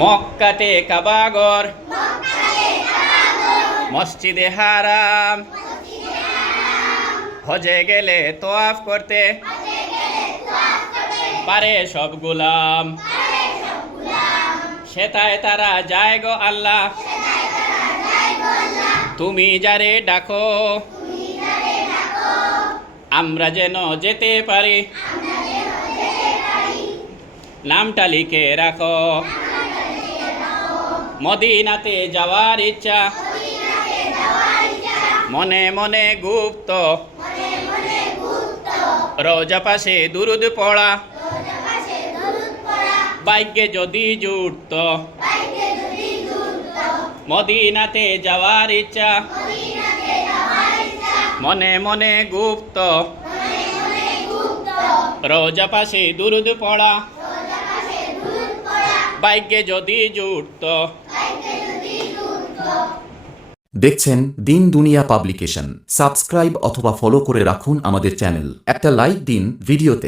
মক্কাতে কাবাগর, মসজিদে হারাম, হজে গেলে তোয়াফ করতে পারে সব গোলাম। সেটায় তারা যায় গো আল্লাহ, তুমি যারে ডাকো, আমরা যেন যেতে পারি, নামটা লিখে রাখো। মদিনাতে যাওয়ার ইচ্ছা, মনে মনে গুপ্ত, রোজা পাশে দুরুদ পড়া, ভাগ্যে যদি জুটত। মদিনাতে যাওয়ার ইচ্ছা, মনে মনে গুপ্ত, রোজা পাশে দুরুদ পড়া, ভাগ্যে যদি জুটত। দেখছেন দিন দুনিয়া পাবলিকেশন। সাবস্ক্রাইব অথবা ফলো করে রাখুন আমাদের চ্যানেল। একটা লাইক দিন ভিডিওতে।